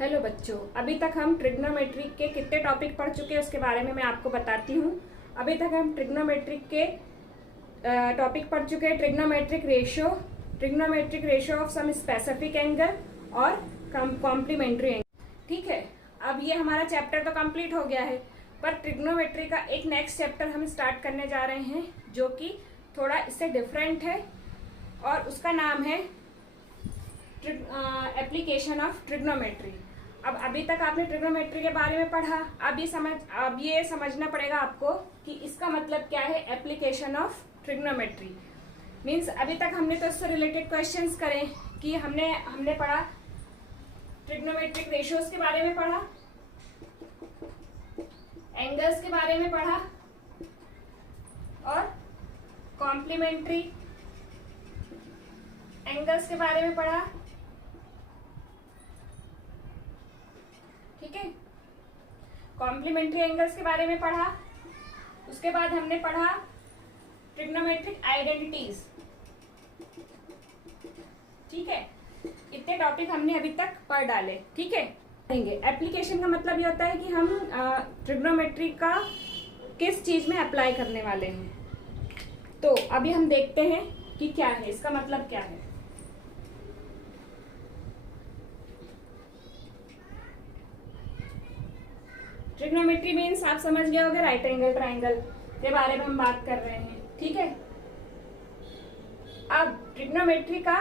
Hello बच्चों, अभी तक हम ट्रिग्नोमेट्री के कितने टॉपिक पढ़ चुके हैं उसके बारे में मैं आपको बताती हूँ। अभी तक हम ट्रिग्नोमेट्रिक के टॉपिक पढ़ चुके हैं। Trigonometric ratio of some specific angle और कॉम्प्लीमेंट्री एंगल। ठीक है, अब ये हमारा चैप्टर तो कंप्लीट हो गया है, पर ट्रिग्नोमेट्री का एक नेक्स्ट चैप्टर हम स्टार्ट करने जा रहे हैं जो कि थोड़ा इससे डिफरेंट है और उसका नाम है एप्लीकेशन ऑफ ट्रिग्नोमेट्री। अब अभी तक आपने ट्रिग्नोमेट्री के बारे में पढ़ा, अब ये समझना पड़ेगा आपको कि इसका मतलब क्या है। एप्लीकेशन ऑफ ट्रिग्नोमेट्री मींस अभी तक हमने तो इससे रिलेटेड क्वेश्चंस करे कि हमने पढ़ा ट्रिग्नोमेट्रिक रेशियोज के बारे में पढ़ा, एंगल्स के बारे में पढ़ा और कॉम्प्लीमेंट्री एंगल्स के बारे में पढ़ा। ठीक है, कॉम्प्लीमेंट्री एंगल्स के बारे में पढ़ा। उसके बाद हमने पढ़ा ट्रिग्नोमेट्रिक आइडेंटिटीज। ठीक है, इतने टॉपिक हमने अभी तक पढ़ डाले। ठीक है, एप्लीकेशन का मतलब ये होता है कि हम ट्रिग्नोमेट्री का किस चीज में अप्लाई करने वाले हैं। तो अभी हम देखते हैं कि क्या है, इसका मतलब क्या है। ट्रिग्नोमेट्री मीन्स आप समझ गए होंगे, राइट एंगल ट्राइंगल के बारे में हम बात कर रहे हैं। ठीक है, अब ट्रिग्नोमेट्री का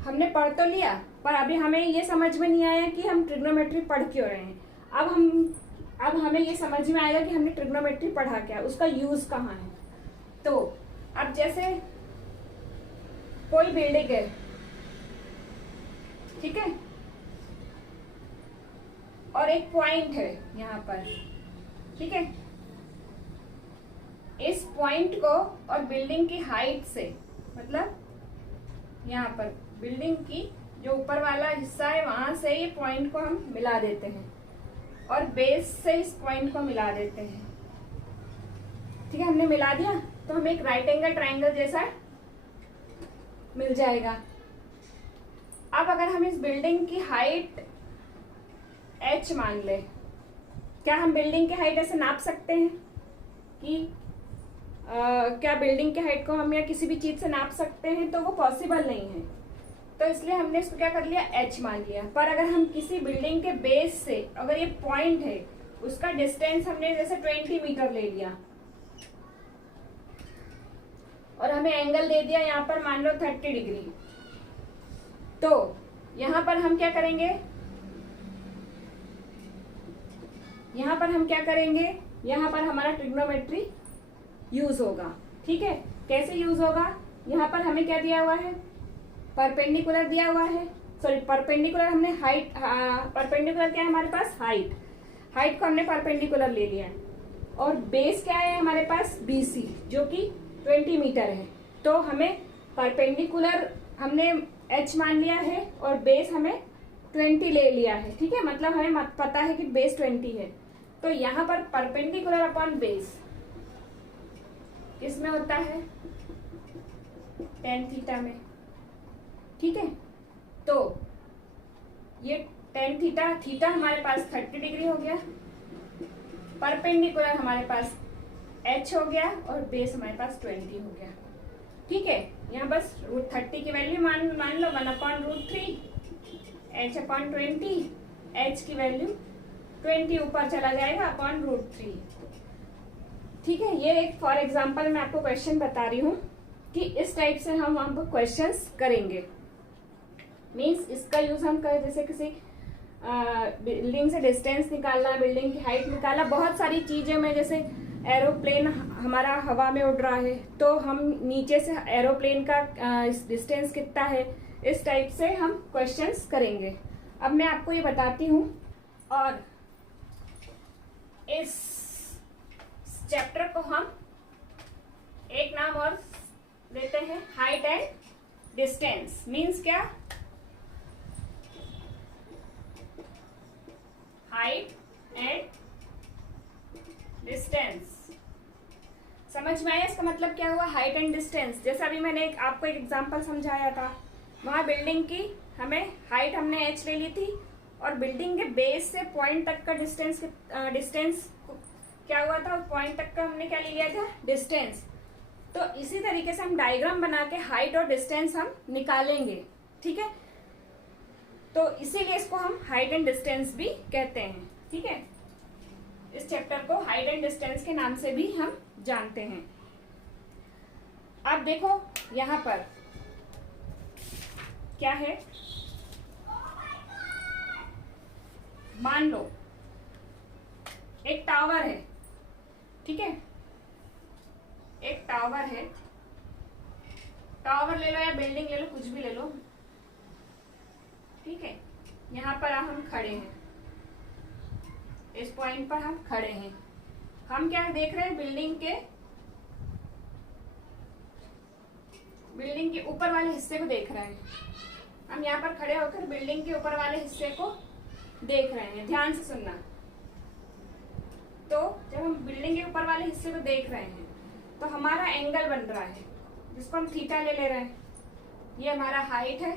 हमने पढ़ तो लिया, पर अभी हमें ये समझ में नहीं आया कि हम ट्रिग्नोमेट्री पढ़ क्यों रहे हैं। अब हमें ये समझ में आएगा कि हमने ट्रिग्नोमेट्री पढ़ा क्या, उसका यूज कहाँ है। तो अब जैसे कोई बिल्डिंग है, ठीक है, और एक पॉइंट है यहाँ पर। ठीक है, इस पॉइंट को और बिल्डिंग की हाइट से, मतलब यहाँ पर बिल्डिंग की जो ऊपर वाला हिस्सा है वहां से ये पॉइंट को हम मिला देते हैं और बेस से इस पॉइंट को मिला देते हैं। ठीक है, हमने मिला दिया तो हमें एक राइट एंगल ट्राइंगल जैसा मिल जाएगा। अब अगर हम इस बिल्डिंग की हाइट h मान ले, क्या हम बिल्डिंग की हाइट ऐसे नाप सकते हैं कि क्या बिल्डिंग की हाइट को हम या किसी भी चीज से नाप सकते हैं? तो वो पॉसिबल नहीं है। तो इसलिए हमने इसको क्या कर लिया, h मान लिया। पर अगर हम किसी बिल्डिंग के बेस से, अगर ये पॉइंट है, उसका डिस्टेंस हमने जैसे 20 मीटर ले लिया और हमें एंगल दे दिया यहाँ पर मान लो 30 डिग्री, तो यहाँ पर हम क्या करेंगे, यहाँ पर हमारा ट्रिग्नोमेट्री यूज होगा। ठीक है, कैसे यूज होगा? यहाँ पर हमें क्या दिया हुआ है, परपेंडिकुलर दिया हुआ है। सॉरी, परपेंडिकुलर हमने हाइट, परपेंडिकुलर क्या है हमारे पास, हाइट को हमने परपेंडिकुलर ले लिया है और बेस क्या है हमारे पास, BC, जो कि 20 मीटर है। तो हमें परपेंडिकुलर हमने h मान लिया है और बेस हमें 20 ले लिया है। ठीक है, मतलब हमें पता है कि बेस 20 है। तो यहाँ पर परपेंडिकुलर अपॉन बेस किसमें होता है, tan थीटा में। ठीक है, तो ये tan थीटा हमारे पास 30 डिग्री हो गया, परपेंडिकुलर हमारे पास h हो गया और बेस हमारे पास 20 हो गया। ठीक है, यहाँ बस √30 की वैल्यू मान लो 1/√3, h/20, h की वैल्यू 20 ऊपर चला जाएगा अपॉन √3। ठीक है, ये एक फॉर एग्जांपल मैं आपको क्वेश्चन बता रही हूँ कि इस टाइप से हम क्वेश्चंस करेंगे। मींस इसका यूज हम करें जैसे किसी बिल्डिंग से डिस्टेंस निकालना, बिल्डिंग की हाइट निकालना, बहुत सारी चीजें में, जैसे एरोप्लेन हमारा हवा में उड़ रहा है तो हम नीचे से एरोप्लेन का डिस्टेंस कितना है, इस टाइप से हम क्वेश्चंस करेंगे। अब मैं आपको ये बताती हूँ और इस चैप्टर को हम एक नाम और देते हैं, हाइट एंड डिस्टेंस। मींस क्या, हाइट एंड डिस्टेंस। समझ में आया इसका मतलब क्या हुआ, हाइट एंड डिस्टेंस। जैसे अभी मैंने आपको एक एग्जांपल समझाया था, वहां बिल्डिंग की हमें हाइट हमने h ले ली थी और बिल्डिंग के बेस से पॉइंट तक का डिस्टेंस क्या हुआ था, पॉइंट तक का हमने क्या लिया था, डिस्टेंस। तो इसी तरीके से हम डायग्राम बना के हाइट और डिस्टेंस हम निकालेंगे, ठीक है। तो इसीलिए इसको हम हाइट एंड डिस्टेंस भी कहते हैं, ठीक है। इस चैप्टर को हाइट एंड डिस्टेंस के नाम से भी हम जानते हैं। अब देखो यहां पर क्या है, मान लो एक टावर है, ठीक है, एक टावर है, टावर ले लो या बिल्डिंग ले लो, कुछ भी ले लो, ठीक है। यहां पर हम खड़े हैं, इस पॉइंट पर हम खड़े हैं। हम क्या देख रहे हैं, बिल्डिंग के ऊपर वाले हिस्से को देख रहे हैं। हम यहाँ पर खड़े होकर बिल्डिंग के ऊपर वाले हिस्से को देख रहे हैं, ध्यान से सुनना। तो जब हम बिल्डिंग के ऊपर वाले हिस्से को देख रहे हैं तो हमारा एंगल बन रहा है, जिसको हम थीटा ले रहे हैं। ये हमारा हाइट है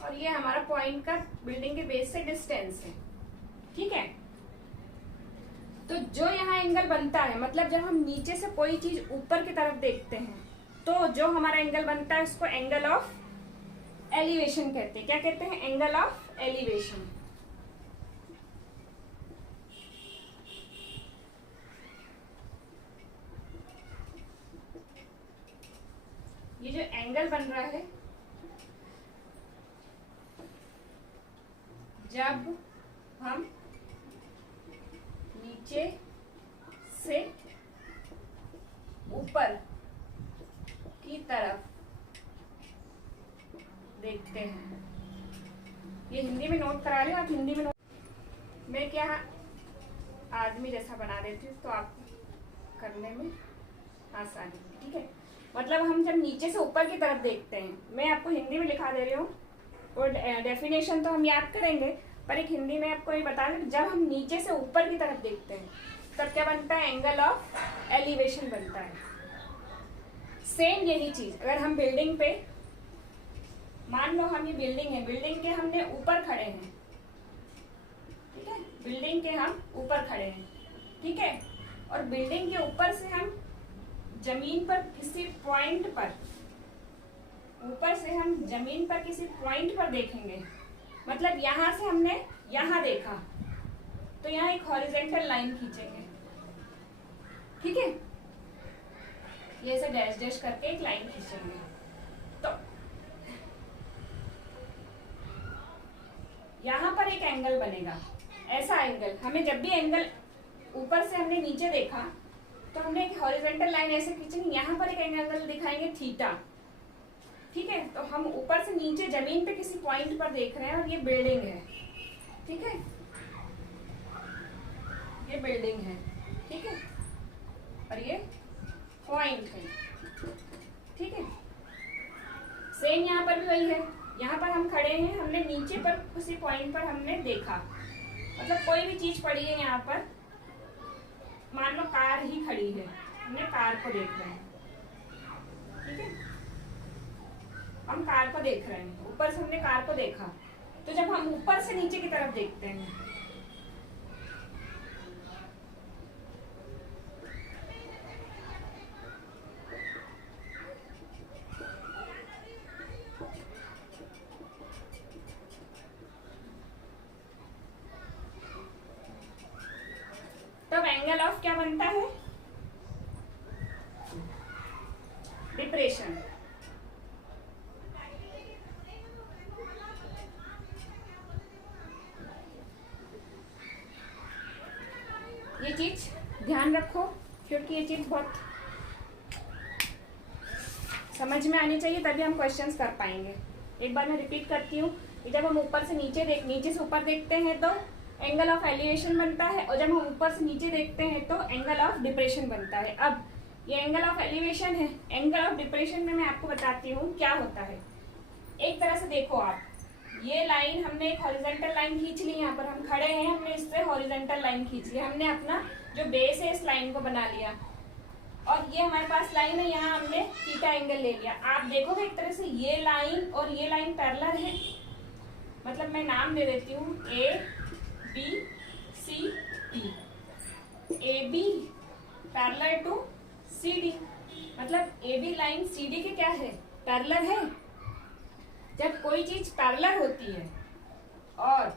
और ये हमारा पॉइंट का बिल्डिंग के बेस से डिस्टेंस है, ठीक है। तो जो यहाँ एंगल बनता है, मतलब जब हम नीचे से कोई चीज ऊपर की तरफ देखते हैं तो जो हमारा एंगल बनता है उसको एंगल ऑफ एलिवेशन कहते हैं। क्या कहते हैं, एंगल ऑफ एलिवेशन। ये जो एंगल बन रहा है, जब हम नीचे से ऊपर की तरफ देखते हैं, ये हिंदी में नोट करा रहे हो आप, हिंदी में नोट। मैं क्या आदमी जैसा बना देती हूँ तो आप करने में आसानी, ठीक है। मतलब हम जब नीचे से ऊपर की तरफ देखते हैं, मैं आपको हिंदी में लिखा दे रही हूँ, और डेफिनेशन तो हम याद करेंगे, पर एक हिंदी में आपको ये बता दें, जब हम नीचे से ऊपर की तरफ देखते हैं तब क्या बनता है, एंगल ऑफ एलिवेशन बनता है। सेम यही चीज अगर हम बिल्डिंग पे, मान लो हम ये बिल्डिंग है, बिल्डिंग के हमने ऊपर खड़े हैं, ठीक है, बिल्डिंग के हम ऊपर खड़े हैं, ठीक है। और बिल्डिंग के ऊपर से हम जमीन पर किसी पॉइंट पर, ऊपर से हम जमीन पर किसी पॉइंट पर देखेंगे, मतलब यहां से हमने यहां देखा तो यहां एक हॉरिजॉन्टल लाइन खींचेंगे, ठीक है। ये ऐसे डैश डैश करके एक लाइन खींचेंगे। तो यहां पर एक एंगल बनेगा, ऐसा एंगल। हमें जब भी एंगल ऊपर से हमने नीचे देखा तो हमने एक हॉरिजॉन्टल लाइन ऐसे खींचेंगे, यहां पर एक एंगल दिखाएंगे थीटा, ठीक है। तो हम ऊपर से नीचे जमीन पे किसी पॉइंट पर देख रहे हैं और ये बिल्डिंग है, ठीक है, ये बिल्डिंग है, ठीक है, और ये पॉइंट है, ठीक है। सेम यहाँ पर भी वही है, यहाँ पर हम खड़े हैं, हमने नीचे पर किसी पॉइंट पर हमने देखा, मतलब कोई भी चीज पड़ी है यहाँ पर, मान लो कार ही खड़ी है, हमने कार को देख रहे हैं, ठीक है, हम कार को देख रहे हैं, ऊपर से हमने कार को देखा। तो जब हम ऊपर से नीचे की तरफ देखते हैं तब एंगल ऑफ क्या बनता है, डिप्रेशन। ये चीज ध्यान रखो क्योंकि ये चीज बहुत समझ में आनी चाहिए, तभी हम क्वेश्चंस कर पाएंगे। एक बार मैं रिपीट करती हूँ, जब हम ऊपर से नीचे से ऊपर देखते हैं तो एंगल ऑफ एलिवेशन बनता है, और जब हम ऊपर से नीचे देखते हैं तो एंगल ऑफ डिप्रेशन बनता है। अब ये एंगल ऑफ एलिवेशन है, एंगल ऑफ डिप्रेशन में मैं आपको बताती हूँ क्या होता है। एक तरह से देखो आप, ये लाइन हमने एक हॉरिजॉन्टल लाइन खींच ली, यहाँ पर हम खड़े हैं, हमने इससे हॉरिजॉन्टल लाइन खींच ली, हमने अपना जो बेस है इस लाइन को बना लिया, और ये हमारे पास लाइन है, यहाँ हमने थीटा एंगल ले लिया। आप देखोगे एक तरह से ये लाइन और ये लाइन पैरेलल है, मतलब मैं नाम दे देती हूँ A B C D. A B parallel to C D, मतलब A B line C D के क्या है, पैरेलल है। जब कोई चीज पैरेलल होती है और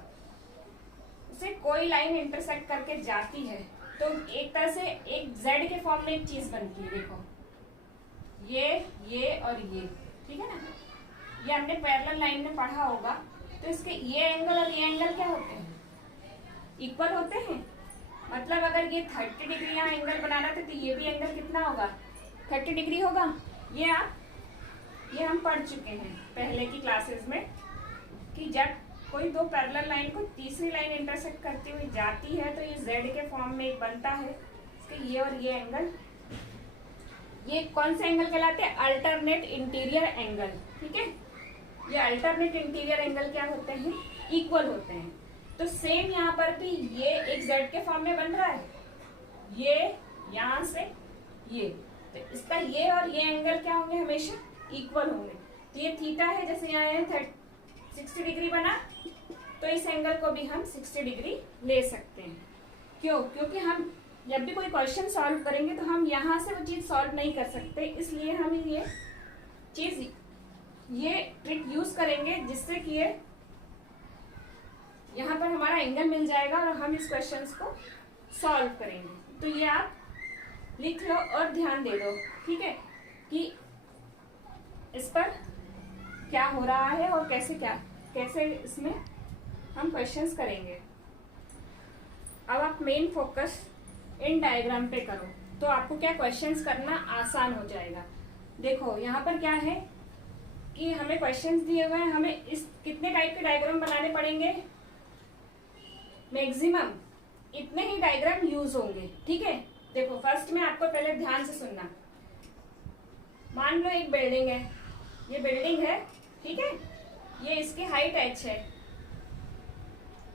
उसे कोई लाइन इंटरसेक्ट करके जाती है तो एक तरह से एक जेड के फॉर्म में एक चीज बनती है। देखो ये और ये, ठीक है ना, ये हमने पैरेलल लाइन में पढ़ा होगा। तो इसके ये एंगल और ये एंगल क्या होते हैं, इक्वल होते हैं। मतलब अगर ये 30 डिग्री यहाँ एंगल बनाना था तो ये भी एंगल कितना होगा, 30 डिग्री होगा। ये हम पढ़ चुके हैं पहले की क्लासेस में कि जब कोई दो पैरेलल लाइन को तीसरी लाइन इंटरसेक्ट करती हुई जाती है तो ये जेड के फॉर्म में एक बनता है। इसके ये और ये एंगल, ये कौन से एंगल कहलाते हैं, अल्टरनेट इंटीरियर एंगल। ठीक है, ये अल्टरनेट इंटीरियर एंगल क्या होते हैं, इक्वल होते हैं। तो सेम यहाँ पर भी ये एक जेड के फॉर्म में बन रहा है, ये यहाँ से ये, तो इसका ये और ये एंगल क्या होंगे, हमेशा इक्वल होंगे। तो ये थीटा है, जैसे यहाँ 60 डिग्री बना तो इस एंगल को भी हम 60 डिग्री ले सकते हैं। क्यों, क्योंकि हम जब भी कोई क्वेश्चन सॉल्व करेंगे तो हम यहाँ से वो चीज सॉल्व नहीं कर सकते, इसलिए हम ये चीज, ये ट्रिक यूज करेंगे जिससे कि ये यहाँ पर हमारा एंगल मिल जाएगा और हम इस क्वेश्चन को सॉल्व करेंगे। तो ये आप लिख लो और ध्यान दे दो, ठीक है, कि इस पर क्या हो रहा है और कैसे इसमें हम क्वेश्चंस करेंगे। अब आप मेन फोकस इन डायग्राम पे करो तो आपको क्या क्वेश्चंस करना आसान हो जाएगा। देखो यहाँ पर क्या है कि हमें क्वेश्चंस दिए हुए हैं, हमें इस कितने टाइप के डायग्राम बनाने पड़ेंगे, मैक्सिमम इतने ही डायग्राम यूज होंगे। ठीक है, देखो फर्स्ट में आपको पहले ध्यान से सुनना। मान लो एक बिल्डिंग है, ये बिल्डिंग है, ठीक है, ये इसकी हाइट h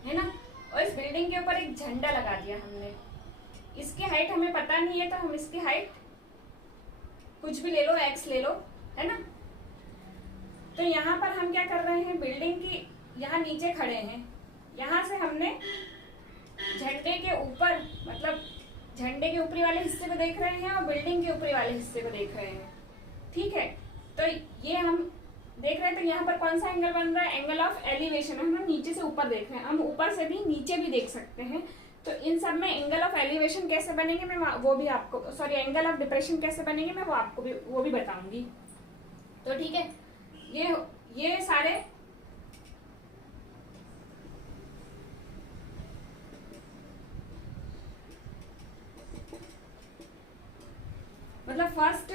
है ना, और इस बिल्डिंग के ऊपर एक झंडा लगा दिया हमने। इसकी हाइट हमें पता नहीं है तो हम इसकी हाइट कुछ भी ले लो, x ले लो, है ना। तो यहाँ पर हम क्या कर रहे हैं, बिल्डिंग की यहाँ नीचे खड़े हैं, यहाँ से हमने झंडे के ऊपर, मतलब झंडे के ऊपरी वाले हिस्से को देख रहे हैं और बिल्डिंग के ऊपरी वाले हिस्से को देख रहे हैं। ठीक है, तो ये हम देख रहे हैं। तो यहाँ पर कौन सा एंगल बन रहा है, एंगल ऑफ एलिवेशन। हम नीचे से ऊपर देख रहे हैं, हम ऊपर से भी नीचे भी देख सकते हैं। तो इन सब में एंगल ऑफ एलिवेशन कैसे बनेंगे मैं वो भी आपको, सॉरी एंगल ऑफ डिप्रेशन कैसे बनेंगे मैं वो भी बताऊंगी। तो ठीक है, ये सारे मतलब फर्स्ट,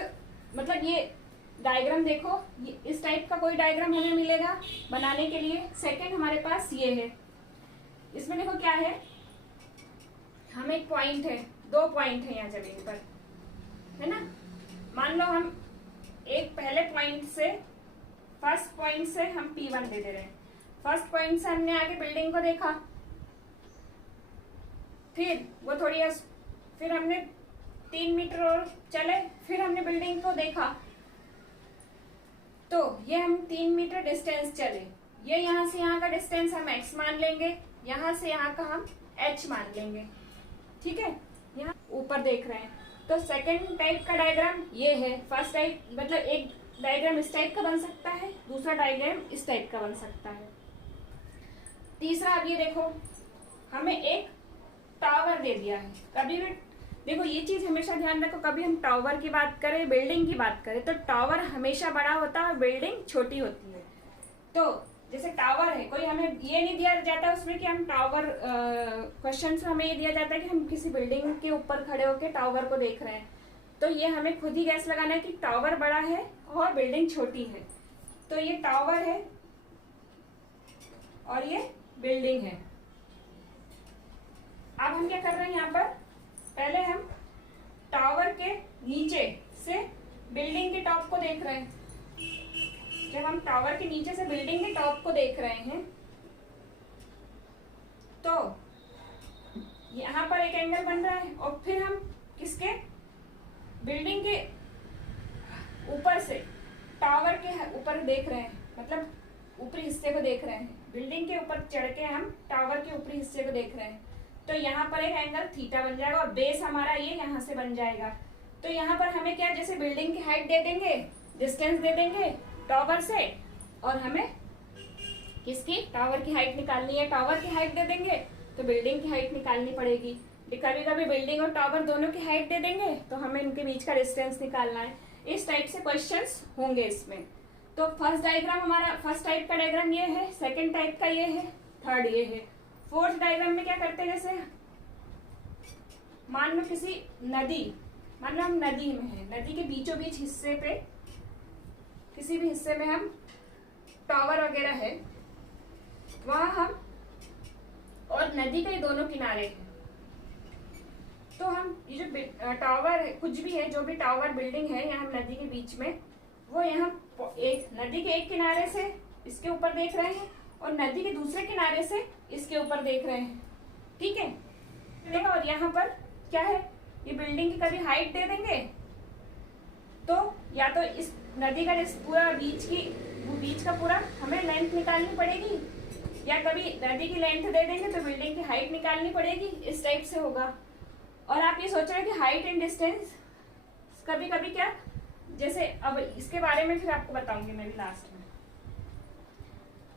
मतलब ये डायग्राम देखो, ये इस टाइप का कोई डायग्राम हमें मिलेगा बनाने के लिए। सेकंड हमारे पास ये है, इसमें देखो क्या है, हम एक पॉइंट है, 2 पॉइंट है यहाँ जमीन पर, है ना। मान लो हम एक पहले पॉइंट से, फर्स्ट पॉइंट से हम P1 दे रहे हैं। फर्स्ट पॉइंट से हमने आगे बिल्डिंग को देखा, फिर वो फिर हमने 3 मीटर और चले, फिर हमने बिल्डिंग को देखा। तो ये हम 3 मीटर डिस्टेंस चले, ये यहाँ से यहाँ का डिस्टेंस हम x मान लेंगे, यहाँ से यहाँ का हम h मान लेंगे। ठीक है, यहाँ ऊपर देख रहे हैं। तो सेकंड टाइप का डायग्राम ये है। फर्स्ट टाइप मतलब एक डायग्राम इस टाइप का बन सकता है, दूसरा डायग्राम इस टाइप का बन सकता है। तीसरा, अब ये देखो, हमें एक टावर दे दिया है। कभी भी देखो ये चीज हमेशा ध्यान रखो, कभी हम टावर की बात करें, बिल्डिंग की बात करें, तो टावर हमेशा बड़ा होता है और बिल्डिंग छोटी होती है। तो जैसे टावर है, कोई हमें ये नहीं दिया जाता उसमें कि हम टावर, क्वेश्चन में हमें ये दिया जाता है कि हम किसी बिल्डिंग के ऊपर खड़े होकर टावर को देख रहे हैं। तो ये हमें खुद ही गैस लगाना है कि टावर बड़ा है और बिल्डिंग छोटी है। तो ये टावर है और ये बिल्डिंग है। अब हम क्या कर रहे हैं, यहाँ पर पहले हम टावर के नीचे से बिल्डिंग के टॉप को देख रहे हैं। जब हम टावर के नीचे से बिल्डिंग के टॉप को देख रहे हैं तो यहाँ पर एक एंगल बन रहा है, और फिर हम किसके, बिल्डिंग के ऊपर से टावर के ऊपर देख रहे हैं। मतलब ऊपरी हिस्से को देख रहे हैं, बिल्डिंग के ऊपर चढ़ के हम टावर के ऊपरी हिस्से को देख रहे हैं, तो यहाँ पर एक एंगल थीटा बन जाएगा और बेस हमारा ये यहाँ से बन जाएगा। तो यहाँ पर हमें क्या, जैसे बिल्डिंग की हाइट दे देंगे, डिस्टेंस दे देंगे टावर से, और हमें किसकी, टावर की हाइट निकालनी है, टावर की हाइट दे देंगे तो बिल्डिंग की हाइट निकालनी पड़ेगी। कभी कभी बिल्डिंग और टावर दोनों की हाइट दे देंगे तो हमें इनके बीच का डिस्टेंस निकालना है। इस टाइप से क्वेश्चंस होंगे इसमें। तो फर्स्ट डायग्राम हमारा, फर्स्ट टाइप का डायग्राम ये है, सेकंड टाइप का ये है, थर्ड ये है। फोर्थ डायग्राम में क्या करते हैं, जैसे मान लो किसी नदी, मान लो हम नदी में है, नदी के बीचों बीच हिस्से पे, किसी भी हिस्से में हम टावर वगैरह है, वहां हम, और नदी के दोनों किनारे हैं, तो हम ये जो टावर है, कुछ भी है, जो भी टावर बिल्डिंग है यहाँ नदी के बीच में, वो यहाँ एक नदी के एक किनारे से इसके ऊपर देख रहे हैं और नदी के दूसरे किनारे से इसके ऊपर देख रहे हैं, ठीक है। देखो, और यहाँ पर क्या है, ये बिल्डिंग की कभी हाइट दे देंगे तो या तो इस नदी का पूरा बीच का पूरा हमें लेंथ निकालनी पड़ेगी, या कभी नदी की लेंथ दे देंगे तो बिल्डिंग की हाइट निकालनी पड़ेगी। इस टाइप से होगा। और आप ये सोच रहे हैं कि हाइट एंड डिस्टेंस कभी कभी क्या, जैसे अब इसके बारे में फिर आपको बताऊंगी मैं भी लास्ट में।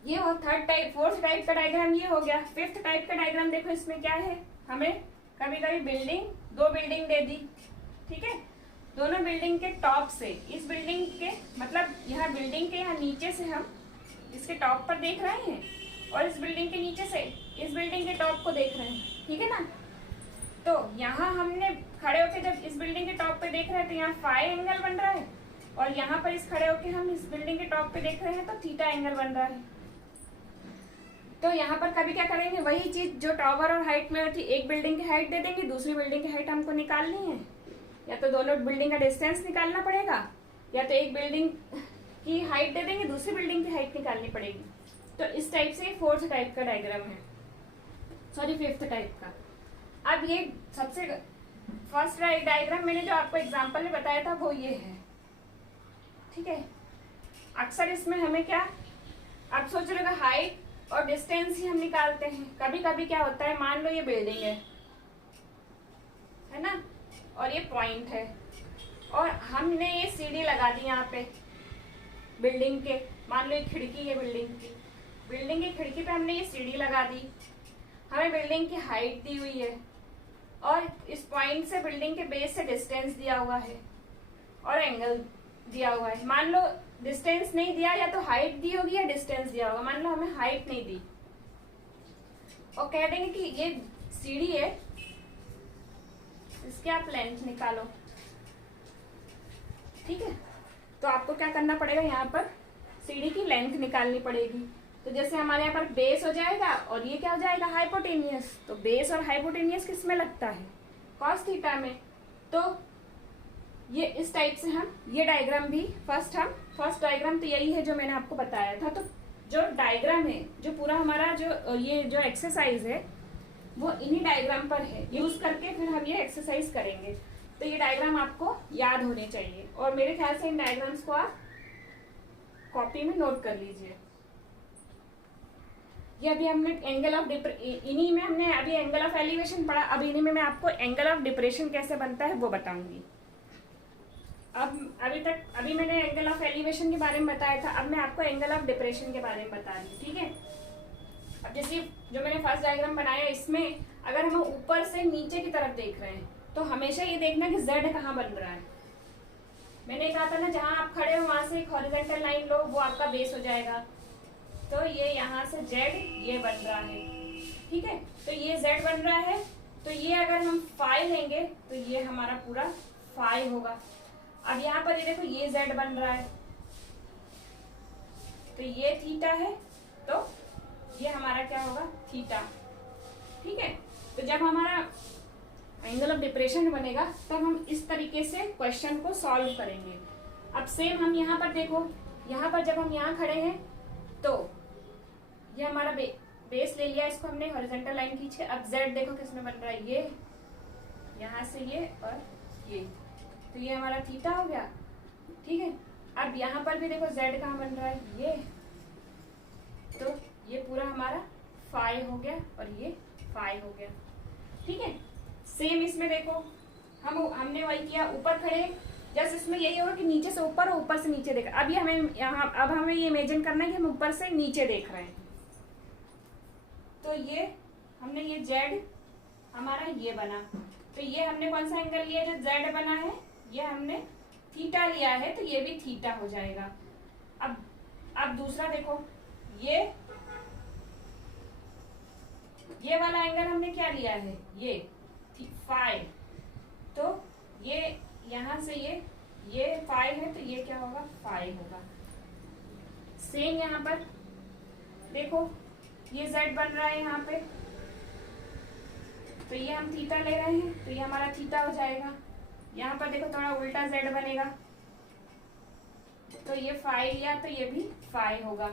ये हो थर्ड टाइप, फोर्थ टाइप का डायग्राम ये हो गया। फिफ्थ टाइप का डायग्राम देखो, इसमें क्या है, हमें कभी कभी बिल्डिंग, दो बिल्डिंग दे दी, ठीक है, दोनों बिल्डिंग के टॉप से, इस बिल्डिंग के मतलब यहाँ बिल्डिंग के यहाँ नीचे से हम इसके टॉप पर देख रहे हैं, और इस बिल्डिंग के नीचे से इस बिल्डिंग के टॉप को देख रहे हैं, ठीक है ना। तो यहाँ हमने खड़े होके जब इस बिल्डिंग के टॉप पे देख रहे हैं तो यहाँ फाई एंगल बन रहा है, और यहाँ पर इस खड़े होके हम इस बिल्डिंग के टॉप पे देख रहे हैं तो थीटा एंगल बन रहा है। तो यहाँ पर कभी क्या करेंगे, वही चीज जो टावर और हाइट में होती, एक बिल्डिंग की हाइट दे देंगे, दूसरी बिल्डिंग की हाइट हमको निकालनी है, या तो दोनों बिल्डिंग का डिस्टेंस निकालना पड़ेगा, या तो एक बिल्डिंग की हाइट दे देंगे, दूसरी बिल्डिंग की हाइट निकालनी पड़ेगी। तो इस टाइप से फोर्थ टाइप का डायग्राम है, सॉरी फिफ्थ टाइप का। अब ये सबसे फर्स्ट डायग्राम मैंने जो आपको एग्जांपल में बताया था वो ये है, ठीक है। अक्सर इसमें हमें क्या, आप सोच रहे हो हाइट और डिस्टेंस ही हम निकालते हैं। कभी कभी क्या होता है, मान लो ये बिल्डिंग है ना, और ये पॉइंट है, और हमने ये सीढ़ी लगा दी यहाँ पे बिल्डिंग के, मान लो ये खिड़की है बिल्डिंग की, बिल्डिंग की खिड़की पे हमने ये सीढ़ी लगा दी, हमें बिल्डिंग की हाइट दी हुई है, और इस पॉइंट से बिल्डिंग के बेस से डिस्टेंस दिया हुआ है, और एंगल दिया हुआ है। मान लो डिस्टेंस नहीं दिया, या तो हाइट दी होगी या डिस्टेंस दिया होगा, मान लो हमें हाइट नहीं दी, और कह देंगे कि ये सीढ़ी है, इसके आप लेंथ निकालो, ठीक है। तो आपको क्या करना पड़ेगा, यहाँ पर सीढ़ी की लेंथ निकालनी पड़ेगी। तो जैसे हमारे यहाँ पर बेस हो जाएगा और ये क्या हो जाएगा, हाइपोटेनियस। तो बेस और हाइपोटेनियस किस में लगता है, कॉस थीटा में। तो ये इस टाइप से हम ये डायग्राम भी फर्स्ट डायग्राम तो यही है जो मैंने आपको बताया था। तो जो डायग्राम है, जो पूरा हमारा जो ये जो एक्सरसाइज है वो इन्हीं डायग्राम पर है, यूज करके फिर हम ये एक्सरसाइज करेंगे। तो ये डायग्राम आपको याद होने चाहिए, और मेरे ख्याल से इन डायग्राम्स को आप कॉपी में नोट कर लीजिए। ये अभी हमने एंगल ऑफ इन्हीं में हमने अभी एंगल ऑफ एलिवेशन पढ़ा, अब इन्हीं में मैं आपको एंगल ऑफ डिप्रेशन कैसे बनता है वो बताऊंगी। अभी मैंने एंगल ऑफ एलिवेशन के बारे में बताया था, अब मैं आपको एंगल ऑफ डिप्रेशन के बारे में बता रही हूँ, ठीक है। अब जैसे जो मैंने फर्स्ट डायग्राम बनाया, इसमें अगर हम ऊपर से नीचे की तरफ देख रहे हैं तो हमेशा ये देखना कि जेड कहाँ बन रहा है। मैंने कहा था ना, जहां आप खड़े हो वहां से एक हॉरिजॉन्टल लाइन लो, वो आपका बेस हो जाएगा। तो ये यहाँ से जेड ये बन रहा है, ठीक है। तो ये जेड बन रहा है, तो ये अगर हम फाई लेंगे तो ये हमारा पूरा फाई होगा। अब यहाँ पर ये देखो, ये जेड बन रहा है, तो ये थीटा है, तो ये हमारा क्या होगा, थीटा, ठीक है। तो जब हमारा एंगल ऑफ डिप्रेशन बनेगा तब हम इस तरीके से क्वेश्चन को सॉल्व करेंगे। अब सेम हम यहाँ पर देखो, यहाँ पर जब हम यहाँ खड़े हैं तो ये हमारा बेस ले लिया, इसको हमने हॉरिजॉन्टल लाइन खींच के, अब जेड देखो किसमें बन रहा है, ये यहाँ से ये और ये, तो ये हमारा थीटा हो गया, ठीक है। अब यहाँ पर भी देखो जेड कहाँ बन रहा है, ये, और ये फाइव हो गया। ठीक है, सेम इसमें देखो हमने वही किया, ऊपर खड़े, जस्ट इसमें यही होगा कि नीचे से ऊपर और ऊपर से नीचे देखा। अब ये हमें यहाँ अब हमें ये इमेजिन करना है कि हम ऊपर से नीचे देख रहे हैं। तो ये हमने ये जेड हमारा ये बना, तो ये हमने कौन सा एंगल लिया जो जेड बना है, ये हमने थीटा लिया है, तो ये भी थीटा हो जाएगा। अब दूसरा देखो, ये वाला एंगल हमने क्या लिया है, ये फाइव, तो ये यहां से ये फाइव है, तो ये क्या होगा, फाइव होगा। सेम यहाँ पर देखो, ये z बन रहा है यहाँ पे, तो ये हम थीटा ले रहे हैं, तो ये हमारा थीटा हो जाएगा। यहाँ पर देखो थोड़ा उल्टा z बनेगा, तो ये फाइव लिया, तो ये भी फाइव होगा।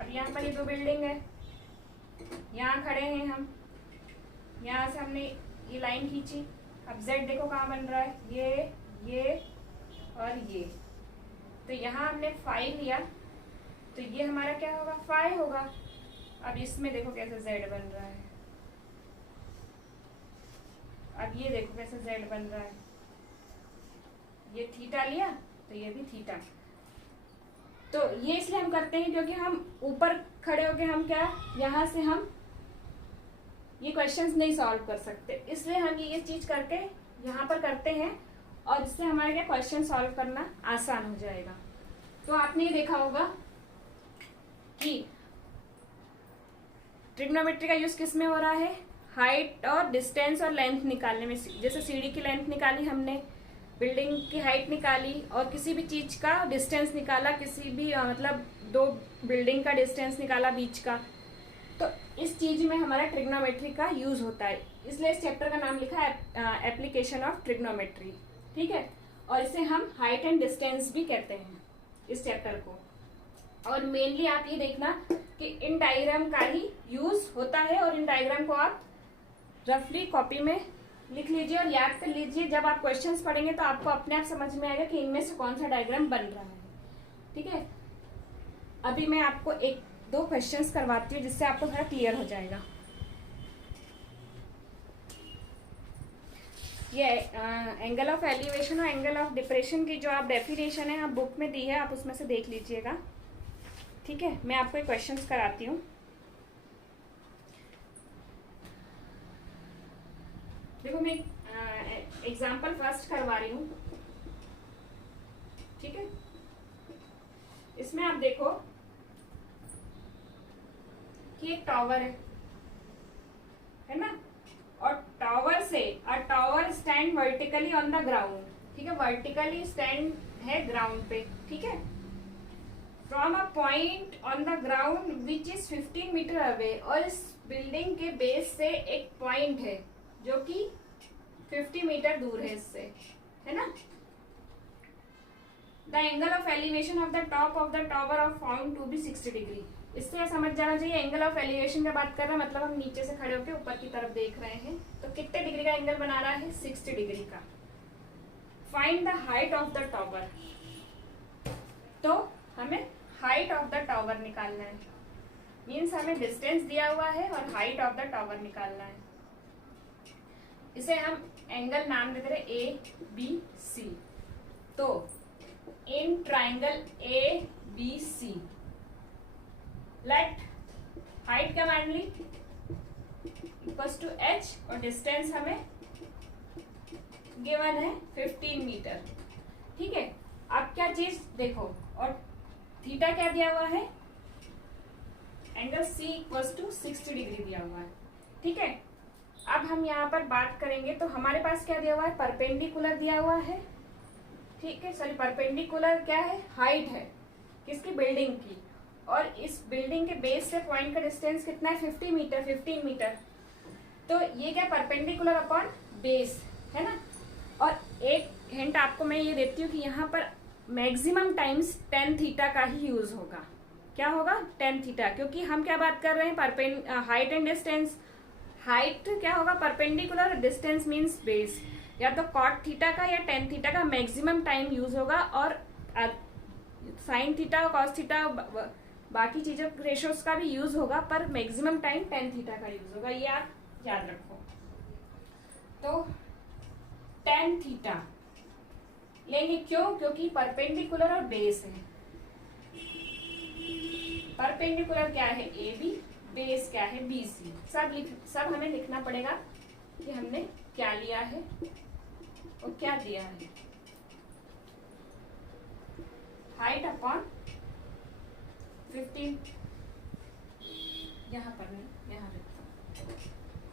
अब यहाँ पर ये दो बिल्डिंग है, यहाँ खड़े हैं हम, यहाँ से हमने ये लाइन खींची। अब z देखो कहाँ बन रहा है, ये और ये, तो यहाँ हमने फाइव लिया, तो ये हमारा क्या होगा, फाइव होगा। अब इसमें देखो कैसे z बन रहा है, अब ये देखो कैसे z बन रहा है, ये थीटा लिया, तो ये भी थीटा। तो ये इसलिए हम करते हैं क्योंकि हम ऊपर खड़े होके हम क्या यहाँ से हम ये क्वेश्चंस नहीं सॉल्व कर सकते, इसलिए हम ये चीज करके यहाँ पर करते हैं, और इससे हमारे क्या क्वेश्चन सॉल्व करना आसान हो जाएगा। तो आपने ये देखा होगा कि ट्रिग्नोमेट्री का यूज किस में हो रहा है, हाइट और डिस्टेंस और लेंथ निकालने में। जैसे सीढ़ी की लेंथ निकाली हमने, बिल्डिंग की हाइट निकाली, और किसी भी चीज का डिस्टेंस निकाला, किसी भी मतलब दो बिल्डिंग का डिस्टेंस निकाला बीच का, तो इस चीज में हमारा ट्रिग्नोमेट्री का यूज होता है। इसलिए इस चैप्टर का नाम लिखा है एप्लीकेशन ऑफ ट्रिग्नोमेट्री। ठीक है, और इसे हम हाइट एंड डिस्टेंस भी कहते हैं इस चैप्टर को। और मेनली आप ये देखना कि इन डायग्राम का ही यूज होता है, और इन डायग्राम को आप रफली कॉपी में लिख लीजिए और याद कर लीजिए। जब आप क्वेश्चंस पढ़ेंगे तो आपको अपने आप समझ में आएगा कि इनमें से कौन सा डायग्राम बन रहा है। ठीक है, अभी मैं आपको एक दो क्वेश्चंस करवाती हूँ जिससे आपको थोड़ा क्लियर हो जाएगा। ये एंगल ऑफ एलिवेशन और एंगल ऑफ डिप्रेशन की जो आप डेफिनेशन है आप बुक में दी है, आप उसमें से देख लीजिएगा। ठीक है, मैं आपको एक क्वेश्चंस कराती हूँ। देखो मैं एग्जाम्पल फर्स्ट करवा रही हूँ। ठीक है, इसमें आप देखो कि एक टावर है ना, और टावर से a tower stand vertically on the ground. ठीक है, वर्टिकली स्टैंड है ग्राउंड पे। ठीक है, from a point on the ground which is 15 metre away, और इस बिल्डिंग के बेस से एक पॉइंट है जो कि 50 मीटर दूर है इससे, है ना। The angle of elevation of the top of the tower of found to be 60 degree. इससे समझ जाना चाहिए एंगल ऑफ एलिवेशन का बात कर रहा है, मतलब हम नीचे से खड़े होकर ऊपर की तरफ देख रहे हैं, तो कितने डिग्री का एंगल बना रहा है, 60 डिग्री का। Find the height of the tower, तो हमें हाइट ऑफ द टावर निकालना है, मीन्स हमें डिस्टेंस दिया हुआ है और हाइट ऑफ द टावर निकालना है। इसे हम एंगल नाम दे रहे ए बी सी। तो in triangle A B C let height क्या मान ली, इक्वल्स टू h, और डिस्टेंस हमें गिवन है 15 मीटर। ठीक है, अब क्या चीज देखो, और थीटा क्या दिया हुआ है, angle C equals to 60 degree दिया हुआ है। ठीक है, अब हम यहाँ पर बात करेंगे तो हमारे पास क्या दिया हुआ है, परपेंडिकुलर दिया हुआ है। ठीक है, सॉरी परपेंडिकुलर क्या है, हाइट है किसकी, बिल्डिंग की, और इस बिल्डिंग के बेस से पॉइंट का डिस्टेंस कितना है, 50 मीटर, 15 मीटर। तो ये क्या, परपेंडिकुलर अपॉन बेस, है ना। और एक हिंट आपको मैं ये देती हूँ कि यहाँ पर मैक्सिमम टाइम्स tan थीटा का ही यूज होगा। क्या होगा, tan थीटा, क्योंकि हम क्या बात कर रहे हैं, हाइट एंड डिस्टेंस। हाइट क्या होगा, परपेंडिकुलर, डिस्टेंस मीन्स बेस, या तो cot थीटा का या tan थीटा का मैक्सिमम टाइम यूज होगा, और sin थीटा और cos थीटा बाकी चीजों रेशोस का भी यूज होगा, पर मैक्सिमम टाइम टेन थीटा का यूज होगा, ये आप याद रखो। तो टेन थीटा लेंगे, क्यों? क्योंकि परपेंडिकुलर और बेस है। परपेंडिकुलर क्या है? ए बी, बेस क्या है? B C. सब हमें लिखना पड़ेगा कि हमने क्या लिया है और क्या दिया है। हाइट अपॉन 15, यहाँ पर नहीं, यहाँ पे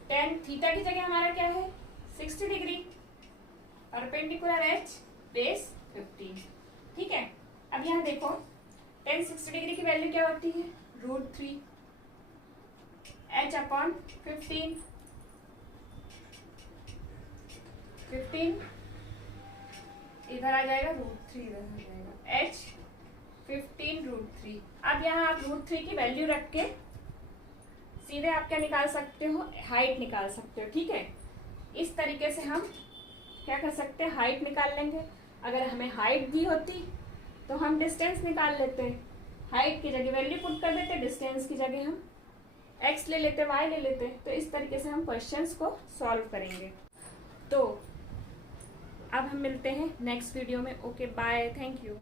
10 थीटा की जगह हमारा क्या है? 60 डिग्री, परपेंडिकुलर एच, बेस 15। ठीक है, अब यहाँ देखो 10 60 डिग्री की वैल्यू क्या होती है? √3। एच अपॉन 15 इधर आ जाएगा, √3 इधर आ जाएगा, एच 15 √3। अब यहाँ आप √3 की वैल्यू रख के सीधे आप क्या निकाल सकते हो? हाइट निकाल सकते हो। ठीक है, इस तरीके से हम क्या कर सकते हैं? हाइट निकाल लेंगे। अगर हमें हाइट दी होती तो हम डिस्टेंस निकाल लेते हैं, हाइट की जगह वैल्यू पुट कर देते, डिस्टेंस की जगह हम x ले लेते, y ले लेते। तो इस तरीके से हम क्वेश्चंस को सॉल्व करेंगे। तो अब हम मिलते हैं नेक्स्ट वीडियो में। Okay, bye, thank you.